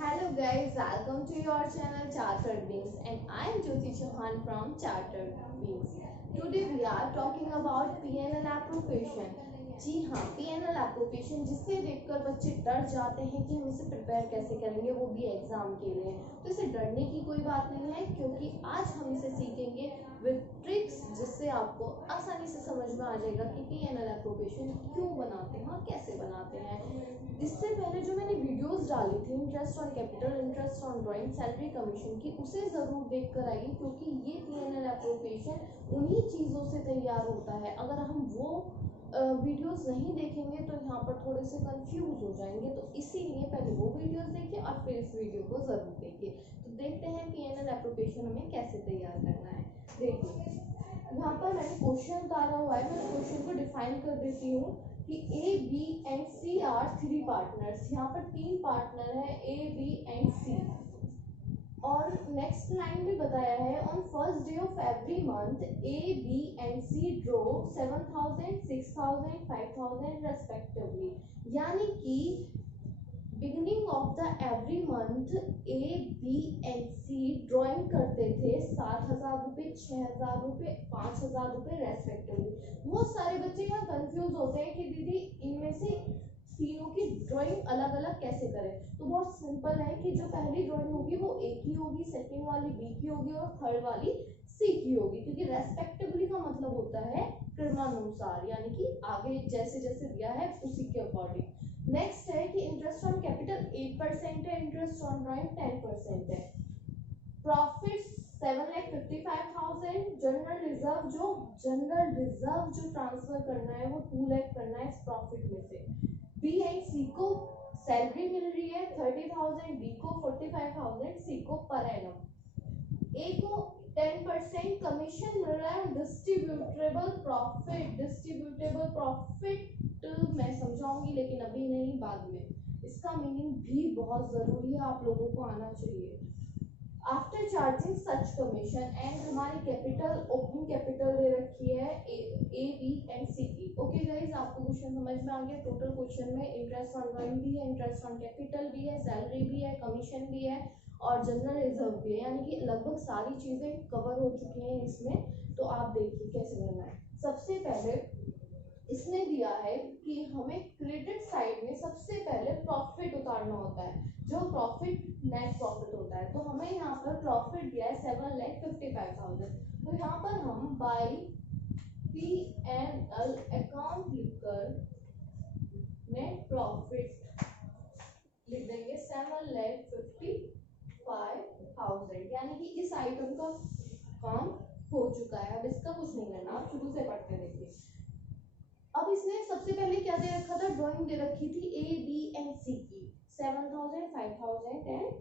Hello guys, welcome to your channel Chartered Beings and I am Jyoti Chauhan from Chartered Beings. Today we are talking about PNL appropriation. जी हाँ, PNL appropriation जिससे देखकर बच्चे डर जाते हैं कि हम इसे प्रिपेयर कैसे करेंगे, वो भी एग्जाम के लिए। तो इसे डरने की कोई बात नहीं है क्योंकि आज हम इसे सीखेंगे विद ट्रिक्स जिससे आपको आसानी से समझ में आ जाएगा कि PNL appropriation क्यों बनाते हैं और कैसे बनाते हैं। इससे पहले जो मैंने वीडियोस डाली थी interest on capital, interest on drawing, salary commission की, उसे ज़रूर देख कर आइए क्योंकि ये PNL एप्रोप्रिएशन उन्हीं चीज़ों से तैयार होता है। अगर हम वो वीडियोस नहीं देखेंगे तो यहाँ पर थोड़े से कंफ्यूज हो जाएंगे, तो इसीलिए पहले वो वीडियोस देखिए और फिर इस वीडियो को ज़रूर देखिए। तो देखते हैं PNL एप्रोप्रिएशन हमें कैसे तैयार करना है। देखिए यहाँ पर मैंने क्वेश्चन उतारा हुआ है, मैं क्वेश्चन को डिफाइन कर देती हूँ कि A B and C are three partners. यहाँ पर तीन पार्टनर है ए बी एंड सी और नेक्स्ट लाइन में बताया है on first day of every month A B and C draw 7,000, 6,000, 5,000 respectively. यानी कि beginning of the every month A B and C drawing करते थे 7,000 रुपये, 6,000 रुपये, 5,000 रुपये रेस्पेक्टिवली। बहुत सारे बच्चे यहाँ कंफ्यूज होते हैं कि दीदी इनमें से तीनों की ड्राइंग अलग अलग कैसे करें। तो बहुत सिंपल है कि जो पहली ड्राइंग होगी वो ए की होगी, सेकंड वाली बी की होगी और थर्ड वाली सी की होगी, क्योंकि रेस्पेक्टिवली का मतलब होता है क्रमानुसार, यानी कि आगे जैसे जैसे दिया है उसी के अकॉर्डिंग। नेक्स्ट है कि इंटरेस्ट ऑन कैपिटल 8% है, इंटरेस्ट ऑन ड्राइंग 10% है। प्रॉफिट 7,55,000। जनरल रिजर्व जो ट्रांसफर करना है वो 2 लाख करना है इस प्रॉफिट में से। बी एंड सी को सैलरी मिल रही है 30,000, बी को 45,000, सी को पर एनम। ए को 10% कमीशन मिल रहा है। डिस्ट्रीब्यूटेबल प्रॉफिट मैं समझाऊंगी लेकिन अभी नहीं, बाद में। इसका मीनिंग भी बहुत जरूरी है, आप लोगों को आना चाहिए। After charging such commission and हमारी कैपिटल, ओपनिंग कैपिटल दे रखी है ए बी एंड सी की। ओके गाइस, आपको क्वेश्चन समझ में आ गया। टोटल क्वेश्चन में इंटरेस्ट ऑन ड्राइंग भी है, इंटरेस्ट ऑन कैपिटल भी है, सैलरी भी है, कमीशन भी है और जनरल रिजर्व भी है, यानी कि लगभग सारी चीजें कवर हो चुकी हैं इसमें। तो आप देखिए कैसे करना है। सबसे पहले इसने दिया है कि हमें क्रेडिट साइड में सबसे पहले प्रॉफिट उतारना होता है, जो प्रॉफिट नेट प्रॉफिट होता है। तो हमें यहाँ पर प्रॉफिट दिया है 7,55,000। तो यहाँ पर हम बाय PNL अकाउंट लिखकर नेट प्रॉफिट लिख देंगे 7,55,000, यानी कि इस आइटम का काम हो चुका है। अब इसका कुछ नहीं करना, आप शुरू से पढ़ते देखिए। अब इसने सबसे पहले क्या दे रखा था, ड्राइंग दे रखी थी ए बी एंड सी की 7,000, 5,000 एंड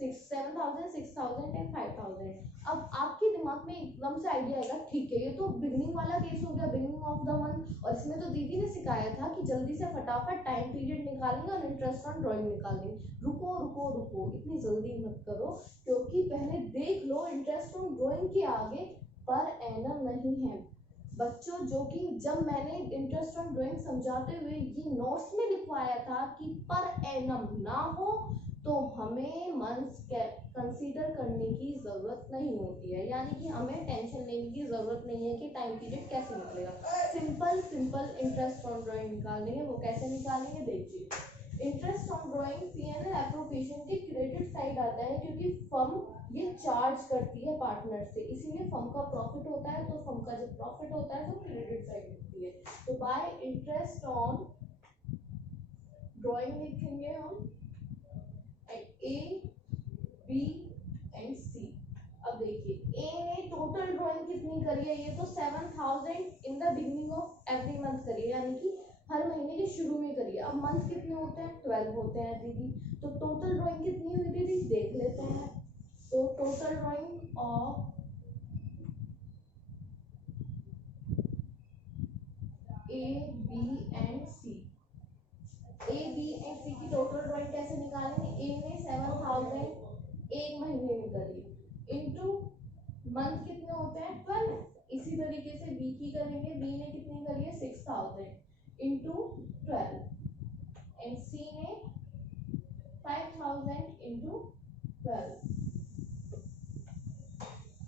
7,000, 6,000 एंड 5,000। अब आपके दिमाग में एकदम से आइडिया आएगा, ठीक है ये तो बिगनिंग वाला केस हो गया, बिगनिंग ऑफ द मंथ, और इसमें तो दीदी ने सिखाया था कि जल्दी से फटाफट टाइम पीरियड निकालेंगे और इंटरेस्ट ऑन ड्राइंग निकालेंगे। रुको रुको रुको, इतनी जल्दी मत करो, क्योंकि पहले देख लो इंटरेस्ट ऑन ड्राइंग के आगे पर एनम नहीं है बच्चों। जो कि जब मैंने इंटरेस्ट ऑन ड्राइंग समझाते हुए ये नोट्स में लिखवाया था कि पर एनम ना हो तो हमें मंथ्स कंसीडर करने की जरूरत नहीं होती है, यानी कि हमें टेंशन लेने की जरूरत नहीं है कि टाइम पीरियड कैसे निकलेगा। सिंपल इंटरेस्ट ऑन ड्राइंग निकालेंगे। वो कैसे निकालेंगे देखिए। Interest on drawing PNL appropriation के क्रेडिट साइड आता है, क्योंकि फर्म ये चार्ज करती है पार्टनर से, इसीलिए फर्म का प्रॉफिट होता है। तो फर्म का जब प्रॉफिट होता है तो क्रेडिट साइड होती है। तो बाय इंटरेस्ट ऑन ड्राइंग लिखेंगे हम ए बी एंड सी। अब देखिए ए ने टोटल ड्राइंग कितनी करी है, ये तो 7,000 in the beginning of every month करी है, यानी कि हर महीने के शुरू में करिए। अब मंथ कितने होते हैं, 12 होते हैं दीदी। तो टोटल ड्राइंग कितनी हुई दीदी देख लेते हैं। तो total drawing of A B and C, A B and C की टोटल ड्राइंग कैसे निकालेंगे। ए ने 7,000 एक महीने में करी, इनटू मंथ कितने होते हैं 12। इसी तरीके से बी की करेंगे, बी ने कितनी करी है 6,000 इंटू 12 एंड सी ने 5,000 इंटू 12।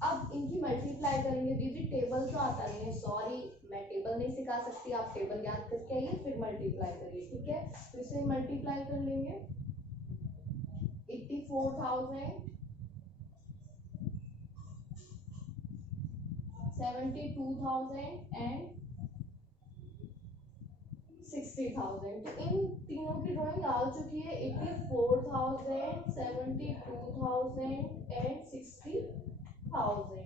अब इनकी मल्टीप्लाई करेंगे। दीदी टेबल तो आता नहीं है, सॉरी मैं टेबल नहीं सिखा सकती, आप टेबल याद करके आइए फिर मल्टीप्लाई करिए, ठीक है। तो इसे मल्टीप्लाई कर लेंगे। 84,000, 72,000 एंड 60,000। तो इन तीनों की ड्राइंग आ चुकी है। 84,000, 72,000 एंड 60,000।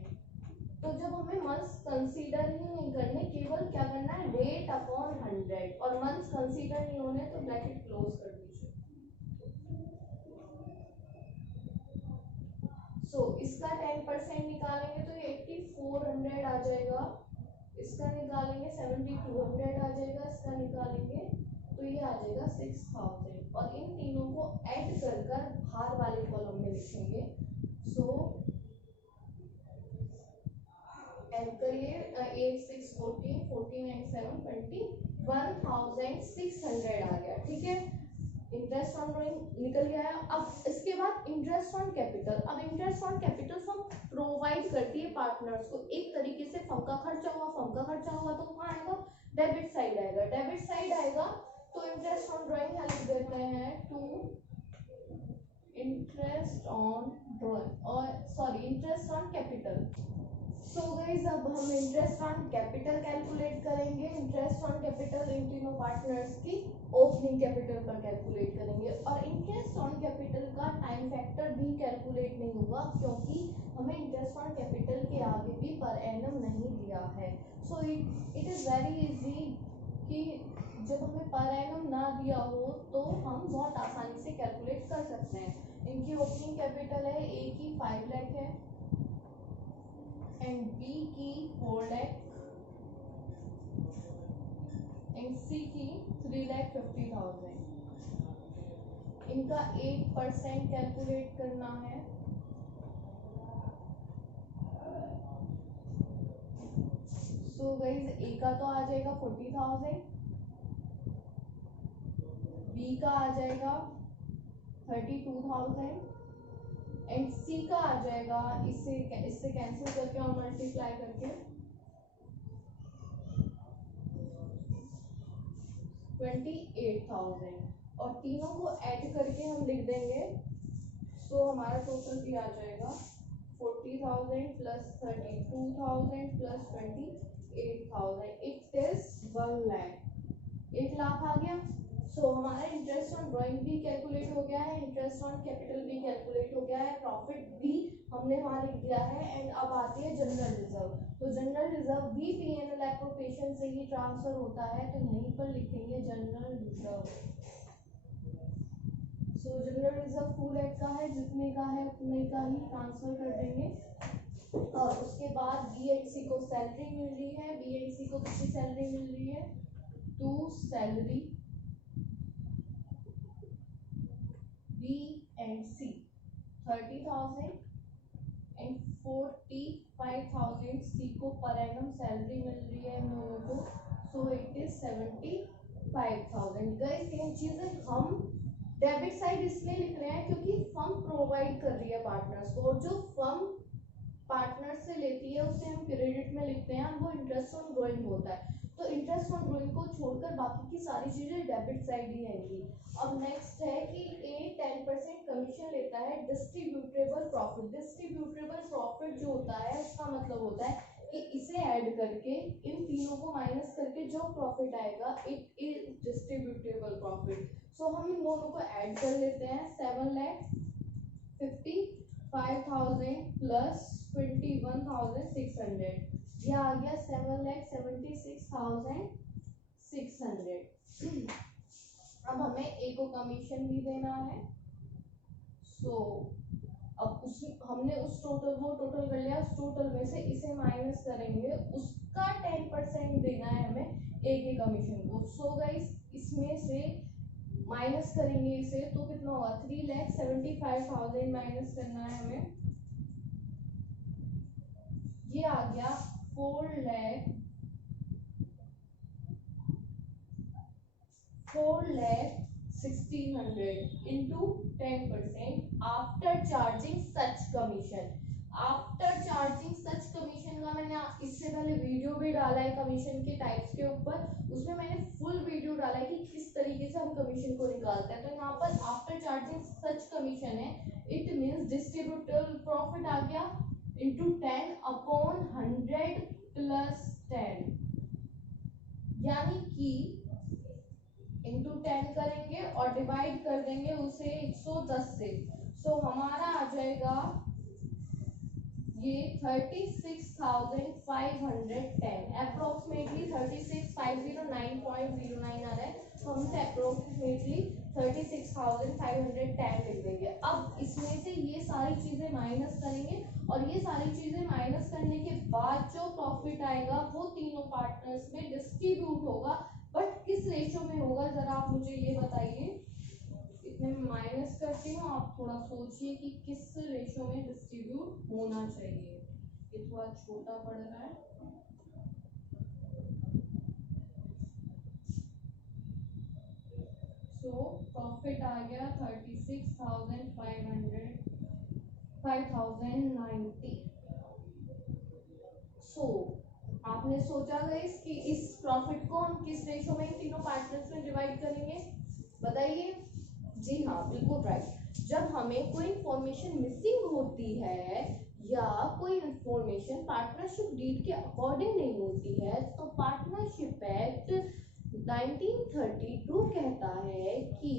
तो जब हमें मंथ्स कंसीडर ही नहीं करने, केवल क्या करना है, रेट अपॉन 100, और मंथ्स कंसीडर नहीं होने तो ब्रैकेट क्लोज कर दीजिए। सो इसका 10% निकालेंगे तो ये 8400 आ जाएगा। इसका निकालेंगे 7200 आ जाएगा। इसका निकालेंगे तो ये आ जाएगा 6000। और इन तीनों को ऐड कर बाहर वाले कॉलम में लिखेंगे। सो ऐड करिए, 8 6 14, 14 and 7 20, 1600 आ गया, ठीक है। इंटरेस्ट ऑन ड्राइंग निकल गया है। अब इसके बाद इंटरेस्ट ऑन कैपिटल। अब interest on capital firm provide करती है पार्टनर्स को। एक तरीके से फर्म का खर्चा हुआ तो कहाँ आएगा, डेबिट साइड आएगा। डेबिट साइड आएगा तो इंटरेस्ट ऑन ड्राइंग यहाँ लिख देते हैं टू इंटरेस्ट ऑन ड्राइंग, और sorry interest on capital. So guys अब हम इंटरेस्ट ऑन कैपिटल कैलकुलेट करेंगे। इंटरेस्ट ऑन कैपिटल इन तीनों पार्टनर्स की ओपनिंग कैपिटल पर कैलकुलेट करेंगे। और इंटरेस्ट ऑन कैपिटल का टाइम फैक्टर भी कैलकुलेट नहीं होगा, क्योंकि हमें इंटरेस्ट ऑन कैपिटल के आगे भी पर एनम नहीं दिया है। So it is very easy कि जब हमें पर एनम ना दिया हो तो हम बहुत आसानी से कैलकुलेट कर सकते हैं। इनकी ओपनिंग कैपिटल है, ए की 5 लाख है एंड बी की 4 लाख एंड सी की 3,50,000। इनका 8% कैलकुलेट करना है। सो गाइस ए का तो आ जाएगा 40,000, बी का आ जाएगा 32,000 एंड सी का आ जाएगा, इससे कैंसिल करके और मल्टीप्लाई करके 28,000, और तीनों को ऐड करके हम लिख देंगे। सो हमारा टोटल भी आ जाएगा 40,000 plus 32,000 plus 28,000, it is 1 lakh. 1 lakh आ गया। सो हमारा इंटरेस्ट ऑन ड्राइंग भी कैलकुलेट हो गया है, इंटरेस्ट ऑन कैपिटल भी कैलकुलेट हो गया है, प्रॉफिट भी हमने वहाँ लिख दिया है। एंड अब आती है जनरल रिजर्व। तो जनरल रिजर्व भी पीएनएल एप्रोप्रिएशन से ही ट्रांसफर होता है, तो यहीं पर लिखेंगे जनरल रिजर्व। सो जनरल रिजर्व 2 लाख का है, जितने का है उतने का ही ट्रांसफर कर देंगे। और उसके बाद बीएनसी को सैलरी मिल रही है। बीएनसी को कितनी सैलरी मिल रही है, 2 salary B and C 30,000 and 45,000 C को पर एनम सैलरी मिल रही है इन लोगों को। So it is 75,000। गाइस ये चीजें हम डेबिट साइड इसलिए लिख रहे हैं क्योंकि फर्म प्रोवाइड कर रही है पार्टनर्स को, और जो फर्म पार्टनर से लेती है उसे हम क्रेडिट में लिखते हैं, वो इंटरेस्ट ऑन ड्राइंग होता है। तो इंटरेस्ट ऑन ड्राइंग को छोड़कर बाकी की सारी चीजें डेबिट साइड ही आएंगी। अब नेक्स्ट है कि ए 10% कमीशन लेता है डिस्ट्रीब्यूटेबल प्रॉफिट। डिस्ट्रीब्यूटेबल प्रॉफिट जो होता है उसका मतलब होता है कि इसे ऐड करके इन तीनों को माइनस करके जो प्रॉफिट आएगा इट इज डिस्ट्रीब्यूटेबल प्रॉफिट। सो हम इन दोनों को ऐड कर लेते हैं। 7,55,000 प्लस 21,600, यह आ गया 7,76,600। अब हमें ए को कमीशन भी देना है। सो अब हमने उस टोटल वो टोटल कर लिया, उस टोटल में से इसे माइनस करेंगे, उसका 10% देना है हमें ए के कमीशन को। सो गाइस इसमें से माइनस करेंगे इसे तो कितना होगा, 3,75,000 माइनस करना है हमें। ये आ गया 4,76,000 1600 into 10% after charging such commission। After charging सच कमीशन का मैंने इससे पहले वीडियो भी डाला है कमीशन के टाइप्स के ऊपर, उसमें मैंने फुल वीडियो डाला है कि किस तरीके से हम कमीशन को निकालते हैं। तो यहाँ पर आफ्टर चार्जिंग सच कमीशन है, इट मींस डिस्ट्रीब्यूटर प्रॉफिट आ गया इंटू 10 अपॉन 100 प्लस 10, यानी कि इंटू 10 करेंगे और डिवाइड कर देंगे उसे 110 से। सो हमारा आ जाएगा ये 36,510 अप्रोक्सीमेटली 36,509.09 आ रहा है, तो हम इसे अप्रोक्सीमेटली 36,510 लिख देंगे। अब इसमें से ये सारी चीजें माइनस करेंगे और ये सारी चीजें माइनस करने के बाद जो प्रॉफिट आएगा वो तीनों पार्टनर्स में डिस्ट्रीब्यूट होगा, बट किस रेशो में होगा जरा आप मुझे ये बताइए। इतने में माइनस करती हूँ, आप थोड़ा सोचिए कि किस रेशो में डिस्ट्रीब्यूट होना चाहिए। ये थोड़ा छोटा पड़ रहा है, सो प्रॉफिट आ गया 36,590। सो आपने सोचा गाइस कि इस प्रॉफिट को हम किस रेशो में तीनों पार्टनर्स में डिवाइड करेंगे, बताइए। जी हाँ, बिल्कुल राइट। जब हमें कोई इंफॉर्मेशन मिसिंग होती है या कोई इंफॉर्मेशन पार्टनरशिप डीड के अकॉर्डिंग नहीं होती है, तो पार्टनरशिप एक्ट 1932 कहता है कि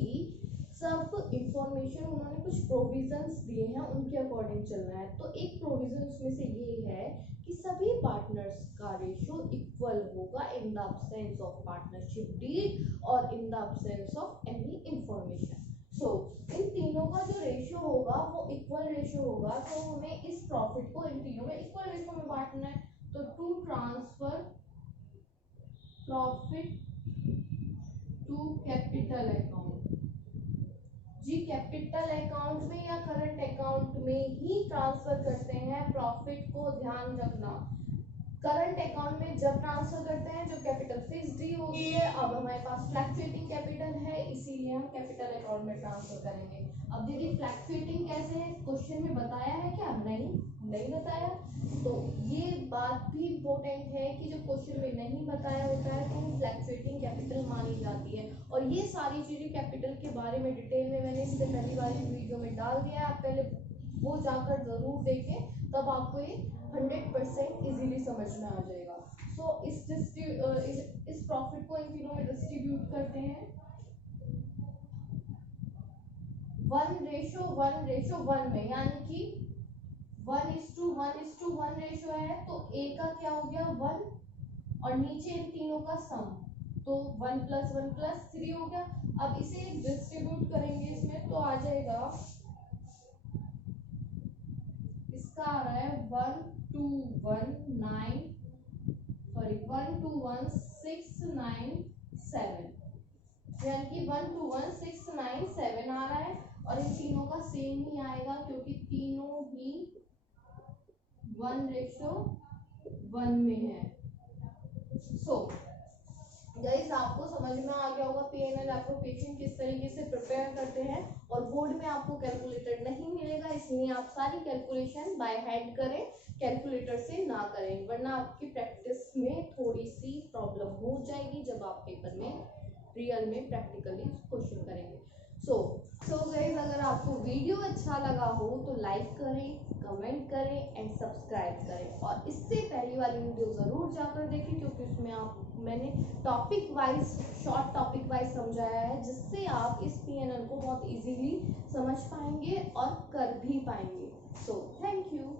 सब इंफॉर्मेशन उन्होंने कुछ प्रोविजंस दिए हैं उनके अकॉर्डिंग चलना है। तो एक प्रोविजन उसमें से ये है कि सभी पार्टनर्स का रेशो इक्वल होगा in the absence of partnership deed और in the absence of any information. So इन तीनों का जो रेशो होगा वो इक्वल रेशो होगा, तो हमें इस प्रॉफिट को इन तीनों में इक्वल रेशो में बांटना है। तो to transfer profit to capital account, जी कैपिटल अकाउंट में या करंट अकाउंट में ही ट्रांसफर करते हैं प्रॉफिट को, ध्यान रखना। करंट अकाउंट में जब ट्रांसफर करते हैं जो कैपिटल फिक्स्ड ही होगी है, अब हमारे पास फ्लक्चुएटिंग कैपिटल है इसीलिए हम कैपिटल अकाउंट में ट्रांसफर करेंगे। अब देखिए फ्लक्चुएटिंग कैसे है, क्वेश्चन में बताया है क्या, नहीं बताया। तो ये बात भी इम्पोर्टेंट है कि जो क्वेश्चन में नहीं बताया होता है तो वो फ्लक्चुएटिंग कैपिटल मानी जाती है। और ये सारी चीजें कैपिटल के बारे में डिटेल में मैंने इससे पहली वाली वीडियो में डाल दिया है, आप पहले वो जाकर जरूर देखें, तब आपको ये 100% इजीली समझ में आ जाएगा। सो इस प्रॉफिट को इन तीनों में डिस्ट्रीब्यूट करते हैं 1:1:1 में, यानी कि 1:1:1 रेशो है, तो ए का क्या हो गया 1 और नीचे इन तीनों का सम, तो 1 + 1 + 3 हो गया। अब इसे डिस्ट्रीब्यूट करेंगे इसमें तो आ जाएगा, इसका आ रहा है 1:1:697, यानी कि 1:1:697 आ रहा है। और इन तीनों का सेम ही आएगा क्योंकि तीनों ही 1:1 में है। सो गाइस आपको समझ में आ गया होगा पीएनएल एप्रोप्रिएशन किस तरीके से प्रिपेयर करते हैं। और बोर्ड में आपको कैलकुलेटर नहीं मिलेगा, इसलिए आप सारी कैलकुलेशन बाय हैंड करें, कैलकुलेटर से ना करें, वरना आपकी प्रैक्टिस में थोड़ी सी प्रॉब्लम हो जाएगी जब आप पेपर में रियल में प्रैक्टिकली क्वेश्चन करेंगे। सो गाइस अगर आपको वीडियो अच्छा लगा हो तो लाइक करें, कमेंट करें एंड सब्सक्राइब करें। और इससे पहली वाली वीडियो ज़रूर जाकर देखें क्योंकि उसमें मैंने topic wise short topic wise समझाया है, जिससे आप इस पीएनएल को बहुत इजीली समझ पाएंगे और कर भी पाएंगे। So thank you.